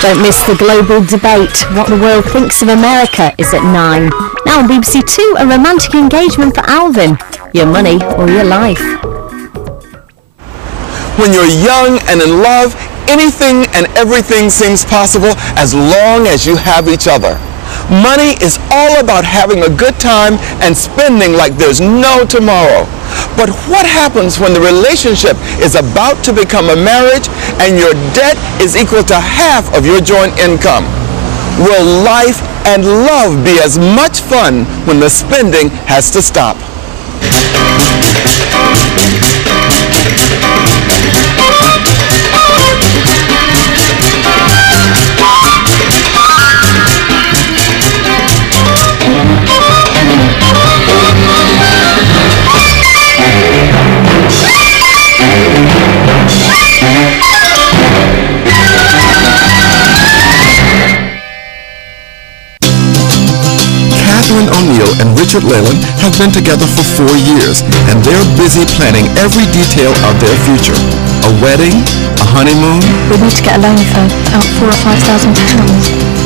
Don't miss the global debate. What the world thinks of America is at 9. Now on BBC Two, a romantic engagement for Alvin. Your money or your life. When you're young and in love, anything and everything seems possible as long as you have each other. Money is all about having a good time and spending like there's no tomorrow. But what happens when the relationship is about to become a marriage and your debt is equal to half of your joint income? Will life and love be as much fun when the spending has to stop? And Richard Leyland have been together for 4 years, and they're busy planning every detail of their future. A wedding, a honeymoon. We need to get a loan for about £4,000 or £5,000.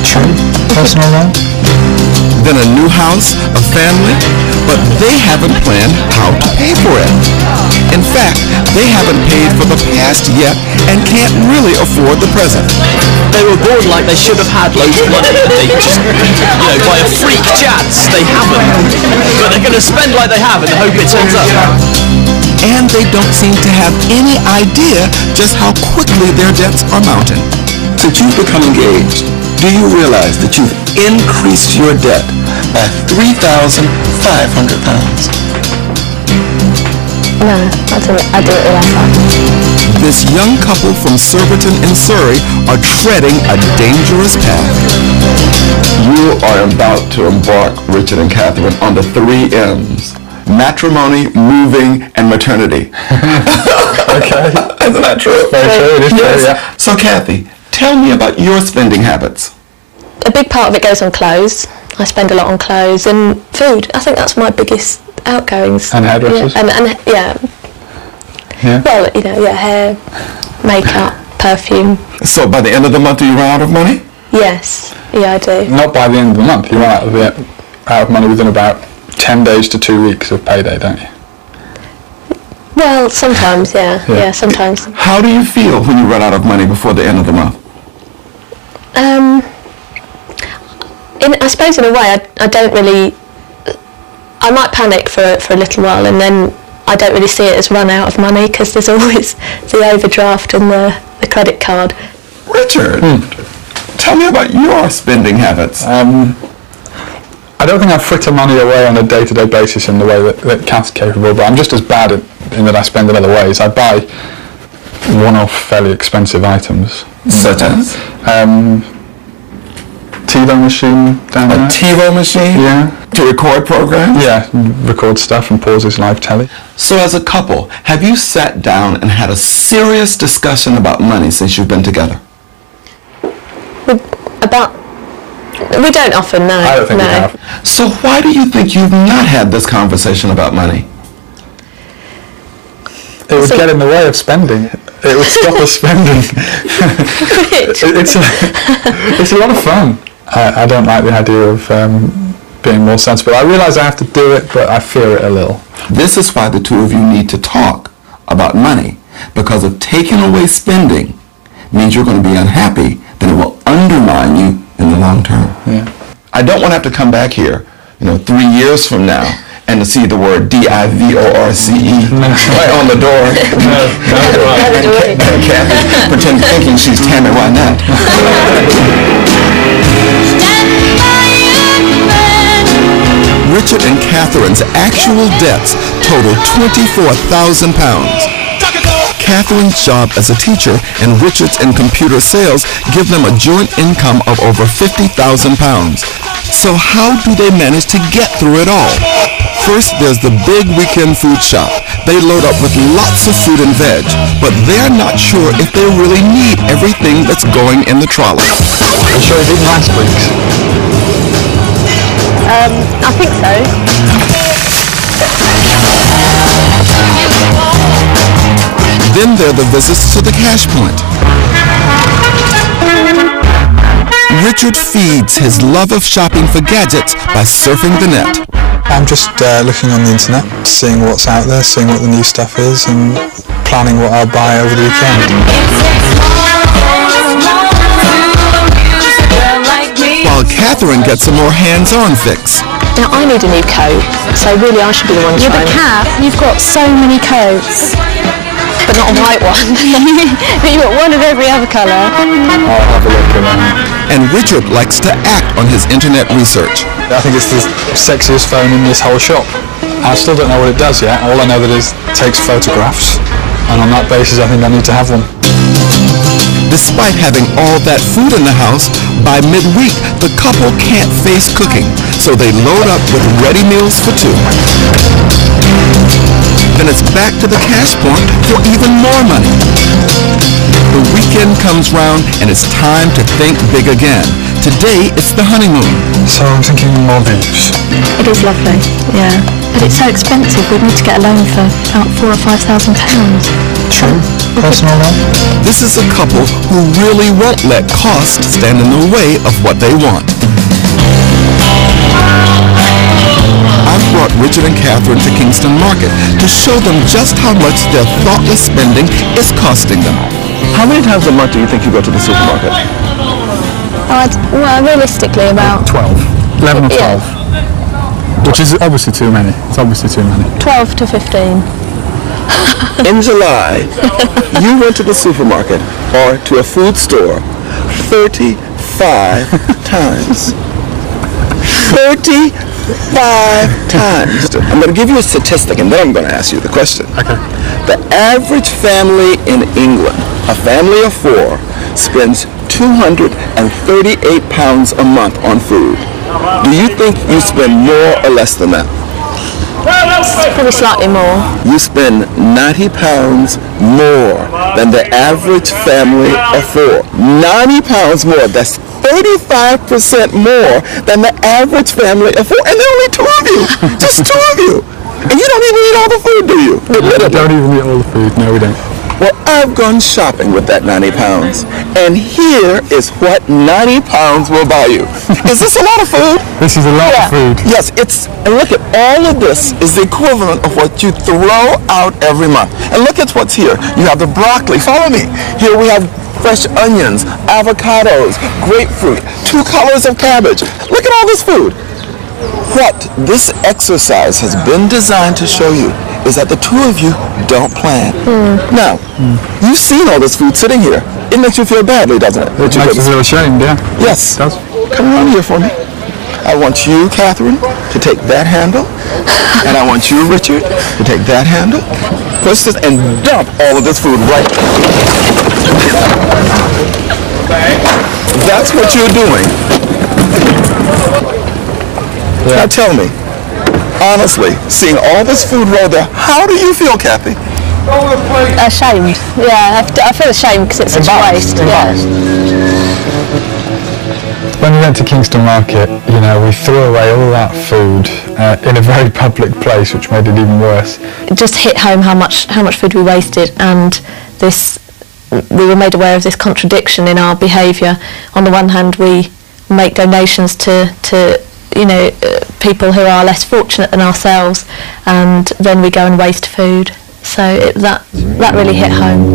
True. Personal loan. Then a new house, a family, but they haven't planned how to pay for it. In fact, they haven't paid for the past yet and can't really afford the present. They were born like they should have had loads of money, and they just, by a freak chance, they haven't. But they're going to spend like they have in the hope it turns up. And they don't seem to have any idea just how quickly their debts are mounting. Since you've become engaged, do you realize that you've increased your debt by £3,500? No, I didn't realise that. This young couple from Surbiton in Surrey are treading a dangerous path. You are about to embark, Richard and Catherine, on the 3 M's. Matrimony, moving, and maternity. Okay. Isn't that true? Very true, it is yes. true, yeah. So Kathy, tell me about your spending habits. A big part of it goes on clothes. I spend a lot on clothes and food. I think that's my biggest outgoings. And hairdressers? Yeah, Yeah. well, hair, makeup, perfume. So by the end of the month, do you run out of money? Yes, yeah, I do. Not by the end of the month. You run out of money within about 10 days to 2 weeks of payday, don't you? Well, sometimes, yeah, sometimes. How do you feel when you run out of money before the end of the month? I suppose in a way, I don't really. I might panic for a little while, and then I don't really see it as run out of money because there's always the overdraft and the credit card. Richard, tell me about your spending habits. I don't think I fritter money away on a day-to-day basis in the way that Kath's capable, but I'm just as bad in that I spend in other ways. I buy one-off fairly expensive items. Such as? TiVo machine down there. A TiVo machine? Yeah. To record programs? Yeah, record stuff and pauses live telly. So as a couple, have you sat down and had a serious discussion about money since you've been together? We don't often, no. I don't think we have. So why do you think you've not had this conversation about money? It would get in the way of spending. It would stop us spending. It's a lot of fun. I don't like the idea of being more sensible. I realise I have to do it, but I fear it a little. This is why the two of you need to talk about money, because if taking away spending means you're going to be unhappy, then it will undermine you in the long term. Yeah. I don't want to have to come back here, 3 years from now and to see the word DIVORCE right on the door. And Kathy pretend thinking she's Tammy Wynette. Richard and Catherine's actual debts total £24,000. Catherine's job as a teacher and Richard's in computer sales give them a joint income of over £50,000. So how do they manage to get through it all? First, there's the big weekend food shop. They load up with lots of fruit and veg, but they're not sure if they really need everything that's going in the trolley. I'm sure you did last week's. I think so. Then there are the visits to the cash point. Richard feeds his love of shopping for gadgets by surfing the net. I'm just looking on the internet, seeing what's out there, seeing what the new stuff is, and planning what I'll buy over the weekend. While Catherine gets a more hands-on fix. Now I need a new coat, so really I should be the one Yeah, trying. but Kath, you've got so many coats. But not a white one. But you've got one of every other colour. I'll have a look around. And Richard likes to act on his internet research. I think it's the sexiest phone in this whole shop. I still don't know what it does yet. All I know that it takes photographs, and on that basis I think I need to have one. Despite having all that food in the house, by midweek the couple can't face cooking, so they load up with ready meals for two. Then it's back to the cash point for even more money. The weekend comes round and it's time to think big again. Today it's the honeymoon. So I'm thinking Maldives. It is lovely, yeah. But it's so expensive, we'd need to get a loan for about £4,000 or £5,000. True. Personal loan. This is a couple who really won't let cost stand in the way of what they want. I've brought Richard and Catherine to Kingston Market to show them just how much their thoughtless spending is costing them. How many times a month do you think you go to the supermarket? Well, realistically about 12. 11 or 12. Yeah. Which is obviously too many. It's obviously too many. 12 to 15. In July, you went to the supermarket or to a food store 35 times. 35 times. I'm going to give you a statistic and then I'm going to ask you the question. Okay. The average family in England, a family of 4, spends £238 a month on food. Do you think you spend more or less than that? Probably slightly more. You spend £90 more than the average family of 4. £90 more. That's 35% more than the average family of 4. And there are only 2 of you. Just 2 of you. And you don't even eat all the food, do you? We don't even eat all the food. No, we don't. Well, I've gone shopping with that £90. And here is what £90 will buy you. Is this a lot of food? This is a lot of food. Yes, and look at all of this is the equivalent of what you throw out every month. And look at what's here. You have the broccoli. Follow me. Here we have fresh onions, avocados, grapefruit, 2 colors of cabbage. Look at all this food. What this exercise has been designed to show you is that the 2 of you don't plan. Now, you've seen all this food sitting here. It makes you feel badly, doesn't it? It makes us feel ashamed, yeah. Yes. It does. Come around here for me. I want you, Catherine, to take that handle. And I want you, Richard, to take that handle. Push this and dump all of this food right. That's what you're doing. Now tell me, honestly, seeing all this food roll there, how do you feel, Kathy? Ashamed. Yeah, I feel ashamed because it's such a waste. Yeah. When we went to Kingston Market, you know, we threw away all that food in a very public place, which made it even worse. It just hit home how much food we wasted, and we were made aware of this contradiction in our behaviour. On the one hand, we make donations to people who are less fortunate than ourselves, and then we go and waste food. So that really hit home.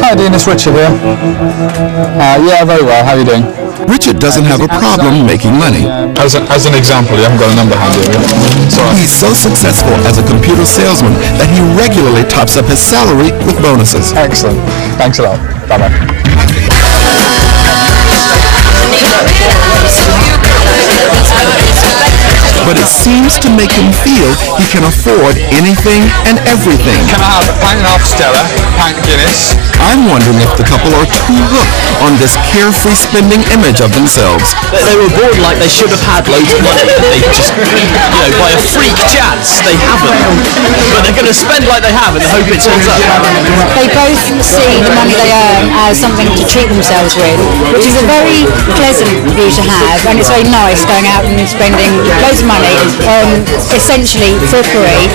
Hi Dean, it's Richard here. Yeah, very well, how are you doing? Richard doesn't have a problem making money. As an example, you haven't got a number handy, have you? Sorry. He's so successful as a computer salesman that he regularly tops up his salary with bonuses. Excellent. Thanks a lot. Bye-bye. But it seems to make him feel he can afford anything and everything. Can I have a pint and a half Stella, pint Guinness? I'm wondering if the couple are too hooked on this carefree spending image of themselves. They were born like they should have had loads of money. They just, by a freak chance, they haven't. But they're going to spend like they have in the hope it turns up. They both see the money they earn as something to treat themselves with, which is a very pleasant view to have, and it's very nice going out and spending loads of money on essentially frippery,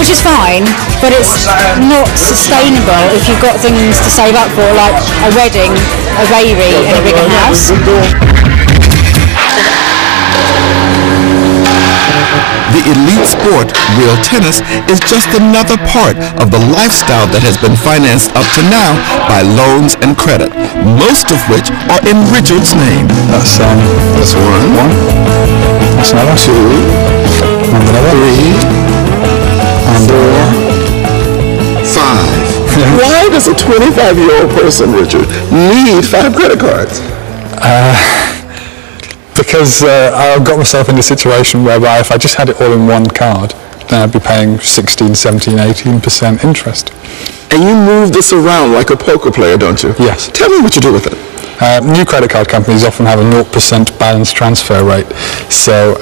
which is fine, but it's not sustainable remember, if you've got things to save up for, like a wedding, a baby, and a bigger house. The elite sport, real tennis, is just another part of the lifestyle that has been financed up to now by loans and credit, most of which are in Richard's name. That's one. That's another. Two. And another. Three. And four. Five. Why does a 25-year-old person, Richard, need 5 credit cards? Because I got myself in a situation whereby if I just had it all in one card, then I'd be paying 16, 17, 18% interest. And you move this around like a poker player, don't you? Yes. Tell me what you do with it. New credit card companies often have a 0% balance transfer rate, so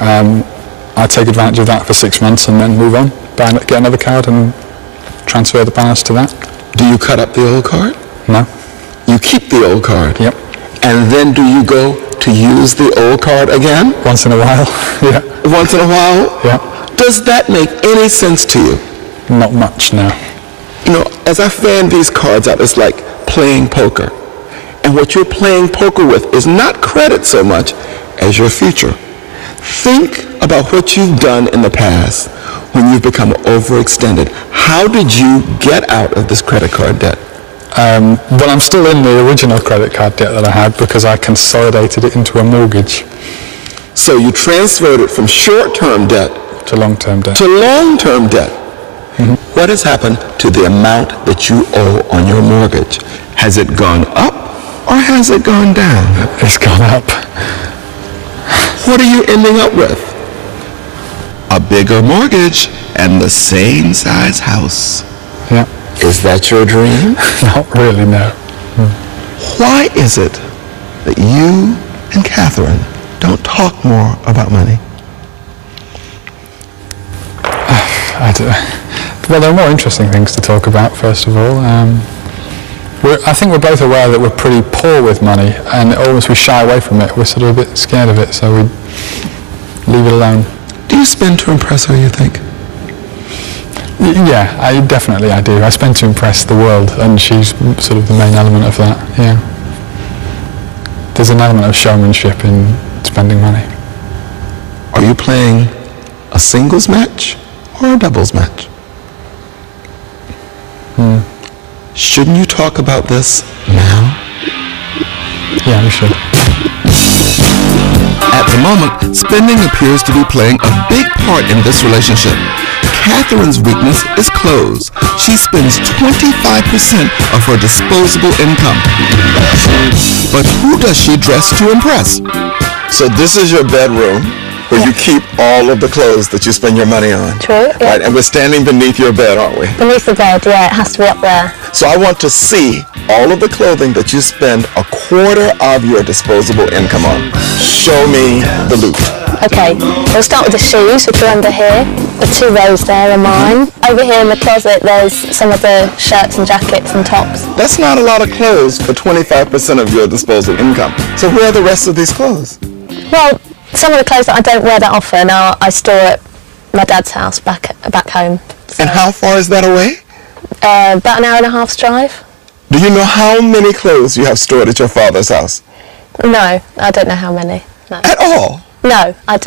I take advantage of that for 6 months and then move on, get another card and transfer the balance to that. Do you cut up the old card? No. You keep the old card? Yep. And then do you go to use the old card again? Once in a while, yeah. Once in a while? Yeah. Does that make any sense to you? Not much, no. You know, as I fan these cards out, it's like playing poker. And what you're playing poker with is not credit so much as your future. Think about what you've done in the past when you've become overextended. How did you get out of this credit card debt? Well, I'm still in the original credit card debt that I had because I consolidated it into a mortgage. So you transferred it from short-term debt to long-term debt. To long-term debt. Mm-hmm. What has happened to the amount that you owe on your mortgage? Has it gone up or has it gone down? It's gone up. What are you ending up with? A bigger mortgage and the same size house. Yeah. Is that your dream? Not really, no. Why is it that you and Catherine don't talk more about money? Well, there are more interesting things to talk about, first of all. I think we're both aware that we're pretty poor with money, and almost we shy away from it. We're sort of a bit scared of it, so we leave it alone. Do you spend to impress her, you think? Yeah, I do. I spend to impress the world, and she's sort of the main element of that, yeah. There's an element of showmanship in spending money. Are you playing a singles match or a doubles match? Shouldn't you talk about this now? Yeah, we should. At the moment, spending appears to be playing a big part in this relationship. Catherine's weakness is clothes. She spends 25% of her disposable income. But who does she dress to impress? So this is your bedroom where you keep all of the clothes that you spend your money on. True, yeah. Right, and we're standing beneath your bed, aren't we? Beneath the bed, yeah, it has to be up there. So I want to see all of the clothing that you spend a quarter of your disposable income on. Show me the loot. Okay, we'll start with the shoes, which are under here. The 2 rows there are mine. Over here in the closet, there's some of the shirts and jackets and tops. That's not a lot of clothes for 25% of your disposable income. So where are the rest of these clothes? Well, some of the clothes that I don't wear that often I store at my dad's house back home. So, and how far is that away? About an hour and a half's drive. Do you know how many clothes you have stored at your father's house? No, I don't know how many. No. At all? No, I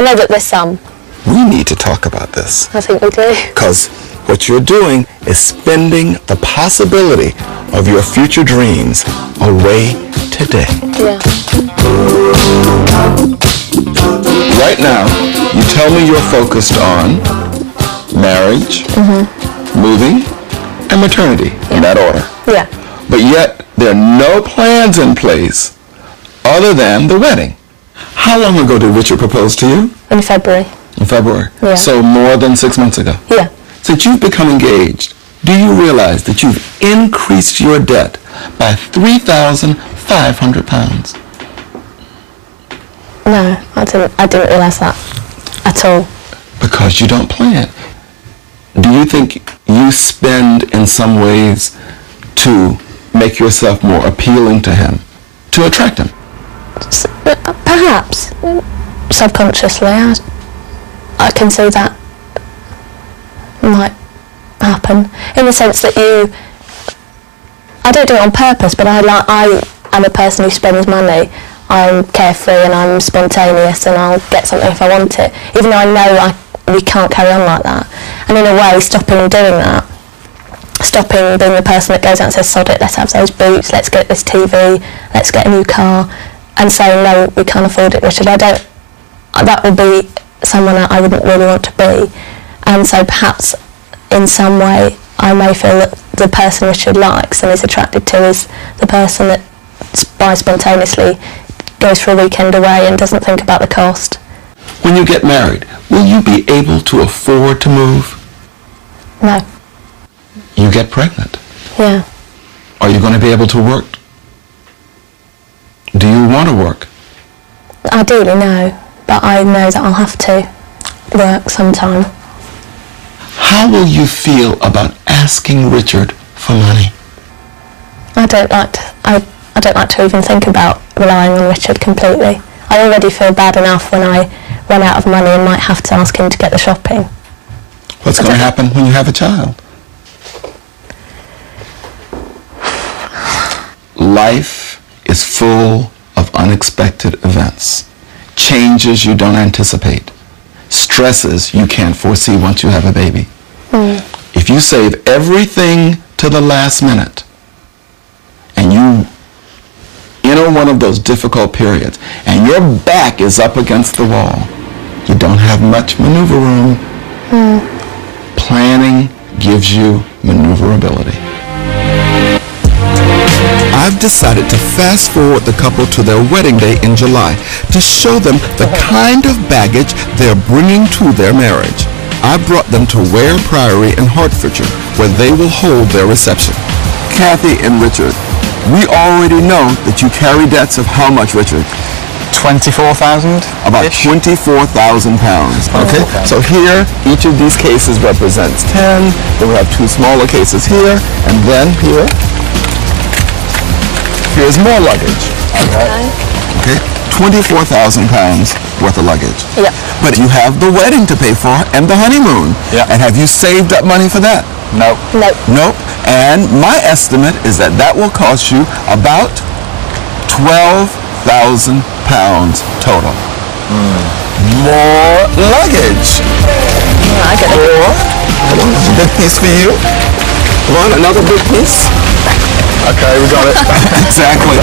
know that there's some. We need to talk about this. I think we do. Because what you're doing is spending the possibility of your future dreams away today. Yeah. Right now, you tell me you're focused on marriage, moving, and maternity, in that order. Yeah. But yet, there are no plans in place other than the wedding. How long ago did Richard propose to you? In February. In February? Yeah. So more than 6 months ago? Yeah. Since you've become engaged, do you realize that you've increased your debt by £3,500? No, I didn't realise that at all. Because you don't plan. Do you think you spend in some ways to make yourself more appealing to him, to attract him? Perhaps. Subconsciously, I can see that might happen. In the sense that I don't do it on purpose, but I am a person who spends money. I'm carefree and I'm spontaneous, and I'll get something if I want it, even though I know we can't carry on like that. And in a way, stopping doing that, stopping being the person that goes out and says, sod it, let's have those boots, let's get this TV, let's get a new car, and saying, no, we can't afford it, Richard. That would be someone that I wouldn't really want to be. And so perhaps in some way I may feel that the person Richard likes and is attracted to is the person that buys spontaneously, goes for a weekend away and doesn't think about the cost. When you get married, will you be able to afford to move? No. You get pregnant. Yeah. Are you going to be able to work? Do you want to work? Ideally, no, but I know that I'll have to work sometime. How will you feel about asking Richard for money? I don't like to even think about relying on Richard completely. I already feel bad enough when I run out of money and might have to ask him to get the shopping. What's going to happen when you have a child? Life is full of unexpected events, changes you don't anticipate, stresses you can't foresee once you have a baby. If you save everything to the last minute and you enter one of those difficult periods and your back is up against the wall, you don't have much maneuver room. Planning gives you maneuverability. I've decided to fast forward the couple to their wedding day in July to show them the kind of baggage they're bringing to their marriage. I brought them to Ware Priory in Hertfordshire, where they will hold their reception. Kathy and Richard, we already know that you carry debts of how much, Richard? 24,000? About 24,000 pounds. Okay, so here, each of these cases represents 10. Then we have two smaller cases here, and then here. Here's more luggage. Okay, 24,000 pounds worth of luggage. Yeah. But you have the wedding to pay for and the honeymoon. Yeah. And have you saved up money for that? Nope. Nope. Nope. And my estimate is that that will cost you about 12,000 pounds total. More luggage. I get it. Or, big piece for you. Come on, another big piece. Okay, we got it. Exactly.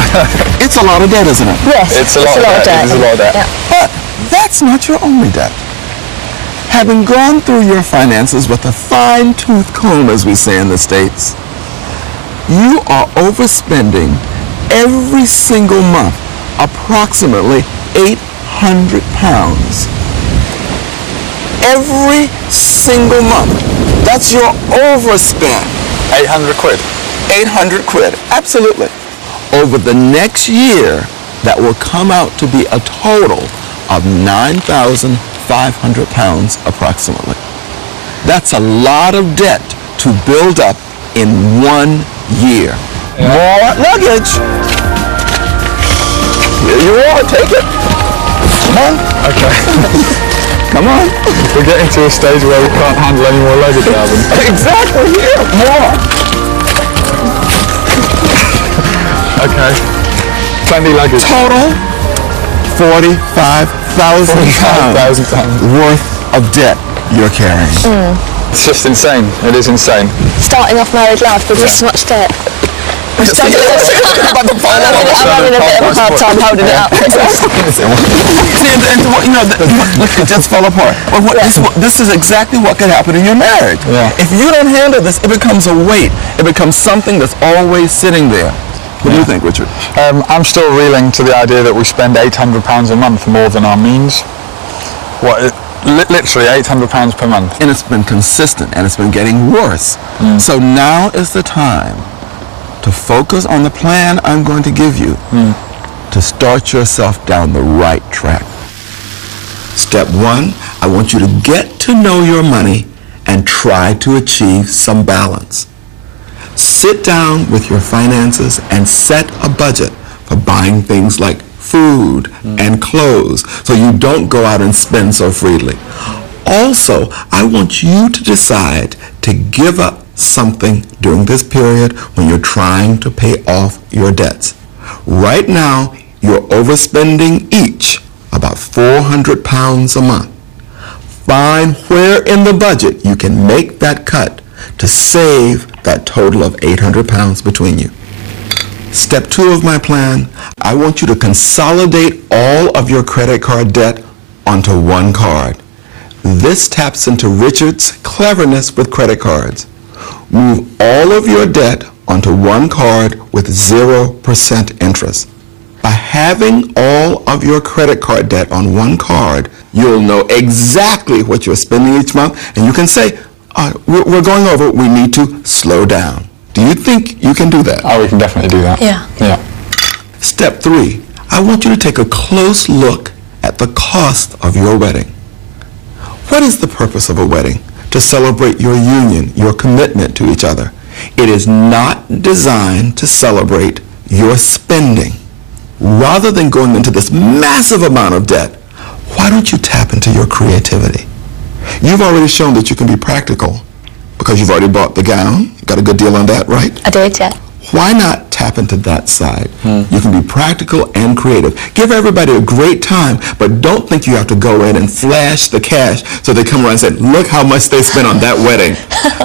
It's a lot of debt, isn't it? Yes, It's a lot of debt. It is a lot of debt. Yeah. But that's not your only debt. Having gone through your finances with a fine-tooth comb, as we say in the States, you are overspending every single month approximately 800 pounds. Every single month. That's your overspend. 800 quid. 800 quid, absolutely. Over the next year, that will come out to be a total of 9,500 pounds approximately. That's a lot of debt to build up in 1 year. More luggage. Here you are, take it. Come on. Okay. Come on. We're getting to a stage where we can't handle any more luggage, Alvin. Exactly, here, more. Okay. Plenty luggage. Total 45,000 pounds worth of debt you're carrying. It's just insane. It is insane. Starting off married life with this much debt. I'm having a bit of a hard time holding it up. It just fell apart. This is exactly what could happen in your marriage. Yeah. If you don't handle this, it becomes a weight. It becomes something that's always sitting there. What do you think, Richard? I'm still reeling to the idea that we spend £800 a month more than our means. Literally £800 per month. And it's been consistent, and it's been getting worse. So now is the time to focus on the plan I'm going to give you to start yourself down the right track. Step 1, I want you to get to know your money and try to achieve some balance. Sit down with your finances and set a budget for buying things like food and clothes so you don't go out and spend so freely. Also, I want you to decide to give up something during this period when you're trying to pay off your debts. Right now, you're overspending each about £400 a month. Find where in the budget you can make that cut to save that total of £800 between you. Step 2 of my plan, I want you to consolidate all of your credit card debt onto one card. This taps into Richard's cleverness with credit cards. Move all of your debt onto one card with 0% interest. By having all of your credit card debt on one card, you'll know exactly what you're spending each month, and you can say, we're going over, we need to slow down. Do you think you can do that? Oh, we can definitely do that. Yeah. Step 3, I want you to take a close look at the cost of your wedding. What is the purpose of a wedding? To celebrate your union, your commitment to each other. It is not designed to celebrate your spending. Rather than going into this massive amount of debt, why don't you tap into your creativity? You've already shown that you can be practical because you've already bought the gown. Got a good deal on that, right? I did, yeah. Why not tap into that side? You can be practical and creative. Give everybody a great time, but don't think you have to go in and flash the cash so they come around and say, look how much they spent on that wedding.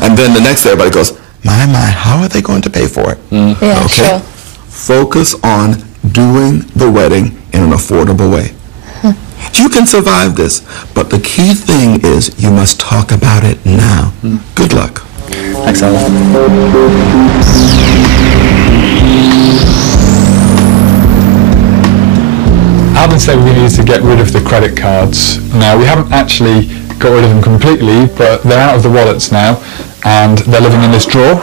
And then the next day everybody goes, my, how are they going to pay for it? Yeah, okay? sure. Focus on doing the wedding in an affordable way. You can survive this, but the key thing is you must talk about it now. Good luck. Thanks, Alvin. Alvin said we needed to get rid of the credit cards. Now, we haven't actually got rid of them completely, but they're out of the wallets now, and they're living in this drawer.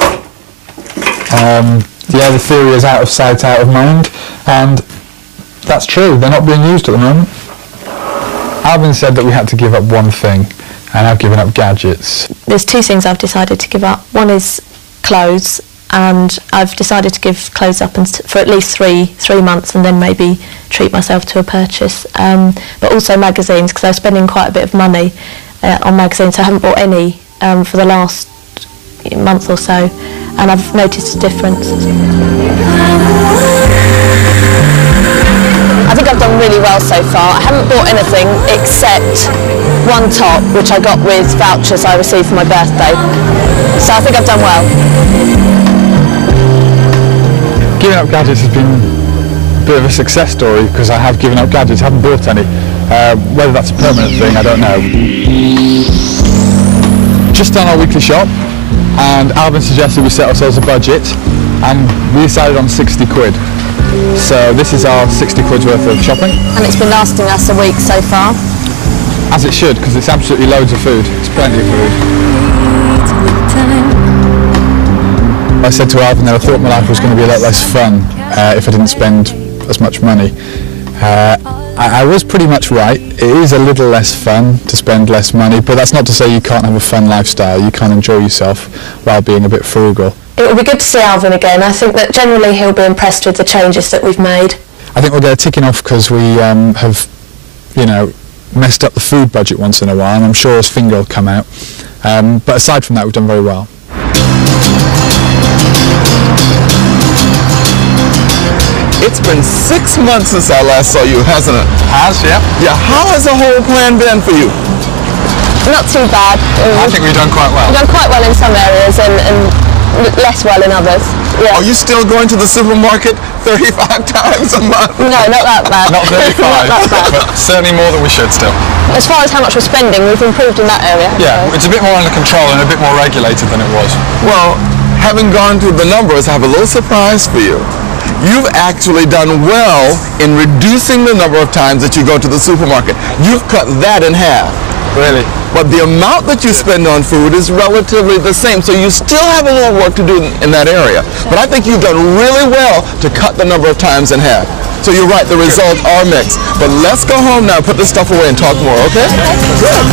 The theory is out of sight, out of mind, and that's true. They're not being used at the moment. Alvin said that we had to give up one thing, and I've given up gadgets. There's 2 things I've decided to give up. One is clothes, and I've decided to give clothes up for at least three months, and then maybe treat myself to a purchase. But also magazines, because I was spending quite a bit of money on magazines. I haven't bought any for the last month or so, and I've noticed a difference. I think I've done really well so far. I haven't bought anything except one top, which I got with vouchers I received for my birthday. So I think I've done well. Giving up gadgets has been a bit of a success story because I have given up gadgets, haven't bought any. Whether that's a permanent thing, I don't know. Just done our weekly shop, and Alvin suggested we set ourselves a budget, and we decided on 60 quid. So this is our 60 quid's worth of shopping. And it's been lasting us a week so far. As it should, because it's absolutely loads of food. It's plenty of food. I said to Alvin that I thought my life was going to be a lot less fun if I didn't spend as much money. I was pretty much right. It is a little less fun to spend less money, but that's not to say you can't have a fun lifestyle. You can't enjoy yourself while being a bit frugal. It will be good to see Alvin again. I think that generally he'll be impressed with the changes that we've made. I think we'll get a ticking off because we have, messed up the food budget once in a while, and I'm sure his finger will come out. But aside from that, we've done very well. It's been 6 months since I last saw you, hasn't it? Has, yeah. Yeah, how has the whole plan been for you? Not too bad. I think we've done quite well. We've done quite well in some areas and less well in others. Yeah. Are you still going to the supermarket 35 times a month? No, not that bad. Not 35, Not that bad. but certainly more than we should still. As far as how much we're spending, we've improved in that area. Yeah, it's a bit more under control and a bit more regulated than it was. Well, having gone through the numbers, I have a little surprise for you. You've actually done well in reducing the number of times that you go to the supermarket. You've cut that in half. Really? But the amount that you spend on food is relatively the same, so you still have a little work to do in that area. But I think you've done really well to cut the number of times in half. So you're right, the results are mixed. But let's go home now, put this stuff away and talk more, okay? Good.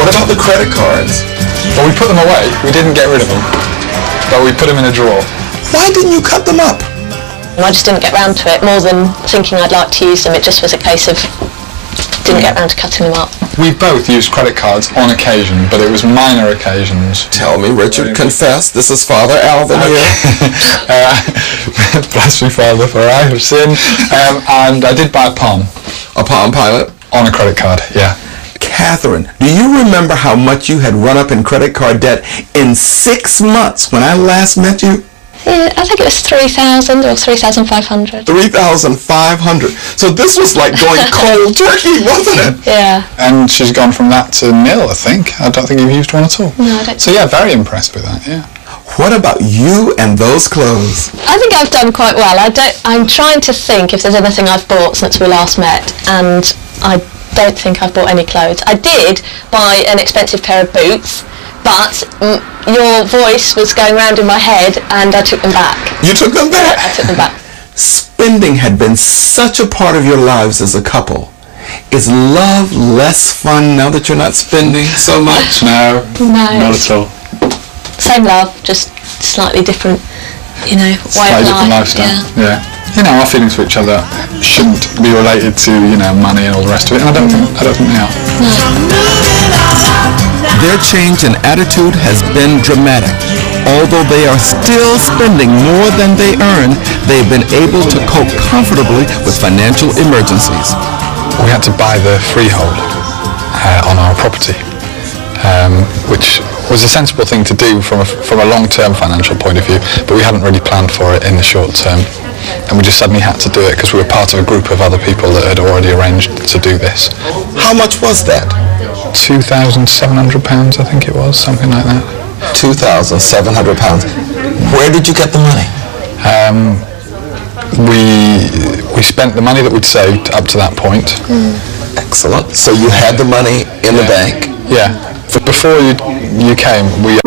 What about the credit cards? Well, we put them away. We didn't get rid of them. But we put them in a drawer. Why didn't you cut them up? I just didn't get round to it. More than thinking I'd like to use them, it just was a case of didn't get around to cutting them up. We both used credit cards on occasion, but it was minor occasions. Tell me, Richard, confess. This is Father Alvin here. Bless me, Father, for I have sinned. And I did buy a Palm. A Palm Pilot? On a credit card, yeah. Catherine, do you remember how much you had run up in credit card debt in 6 months when I last met you? Yeah, I think it was 3,000 or 3,500. 3,500. So this was like going cold turkey, wasn't it? Yeah. And she's gone from that to nil, I think. I don't think you've used one at all. No, I don't. So yeah, very impressed with that, yeah. What about you and those clothes? I think I've done quite well. I'm trying to think if there's anything I've bought since we last met, and I don't think I've bought any clothes. I did buy an expensive pair of boots, but your voice was going round in my head and I took them back. You took them back? I took them back. Spending had been such a part of your lives as a couple. Is love less fun now that you're not spending so much? No, not at all. Same love, just slightly different, way Slightly of different life. lifestyle, yeah. Our feelings for each other shouldn't be related to, money and all the rest of it, and I don't think they are. Their change in attitude has been dramatic. Although they are still spending more than they earn, they've been able to cope comfortably with financial emergencies. We had to buy the freehold on our property, which was a sensible thing to do from a long-term financial point of view, but we hadn't really planned for it in the short term. And we just suddenly had to do it because we were part of a group of other people that had already arranged to do this. How much was that? £2,700, I think it was, something like that. £2,700. Where did you get the money? We spent the money that we'd saved up to that point. Excellent. So you had the money in the bank? Yeah. Before you came, we...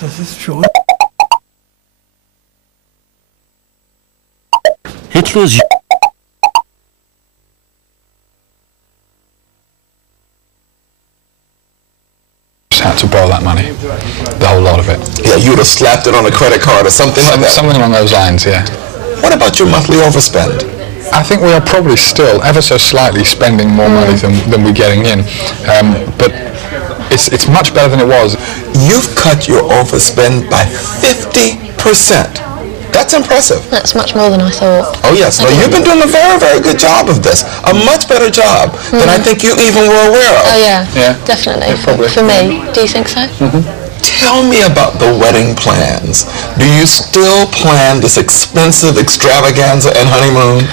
Das ist schon. Hitler's had to borrow that money, the whole lot of it. Yeah, you would have slapped it on a credit card or something like that. Something along those lines, yeah. What about your monthly overspend? I think we are probably still ever so slightly spending more money than we're getting in, but it's much better than it was. You've cut your overspend by 50%. That's impressive. That's much more than I thought. Oh yes, no, you've been doing a very, very good job of this. A much better job than I think you even were aware of. Oh yeah, Yeah. definitely. Yeah, probably. For me, do you think so? Tell me about the wedding plans. Do you still plan this expensive extravaganza and honeymoon?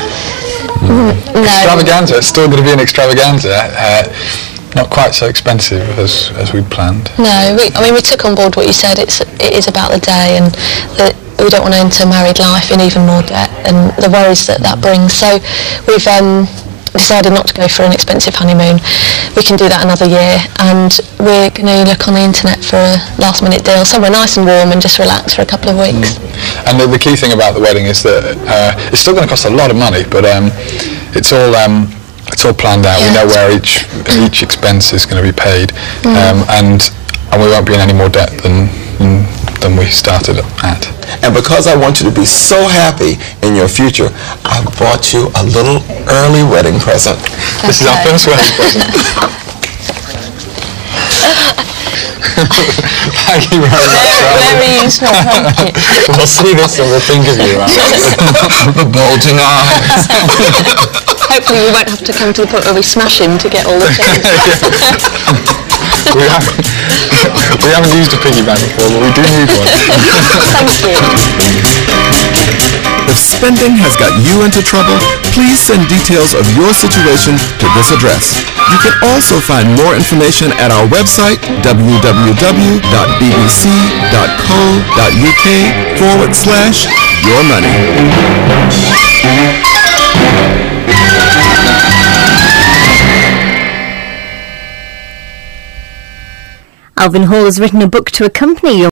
No. Extravaganza, it's still going to be an extravaganza. Not quite so expensive as we'd planned. No, we took on board what you said. It is about the day, and that we don't want to enter married life in even more debt and the worries that brings. So we've decided not to go for an expensive honeymoon. We can do that another year, and we're going to look on the internet for a last-minute deal, somewhere nice and warm, and just relax for a couple of weeks. And the key thing about the wedding is that it's still going to cost a lot of money, but it's all planned out. Yeah. We know where each expense is going to be paid, and we won't be in any more debt than we started at. And because I want you to be so happy in your future, I bought you a little early wedding present. This is our first wedding present. Thank you very much. Very useful, thank you. We'll see this and we'll think of you. The bulging eyes. Hopefully we won't have to come to the point where we smash him to get all the things. We haven't used a piggy bank before, but we do need one. Thank you. If spending has got you into trouble, please send details of your situation to this address. You can also find more information at our website, www.bbc.co.uk/yourmoney. Alvin Hall has written a book to accompany your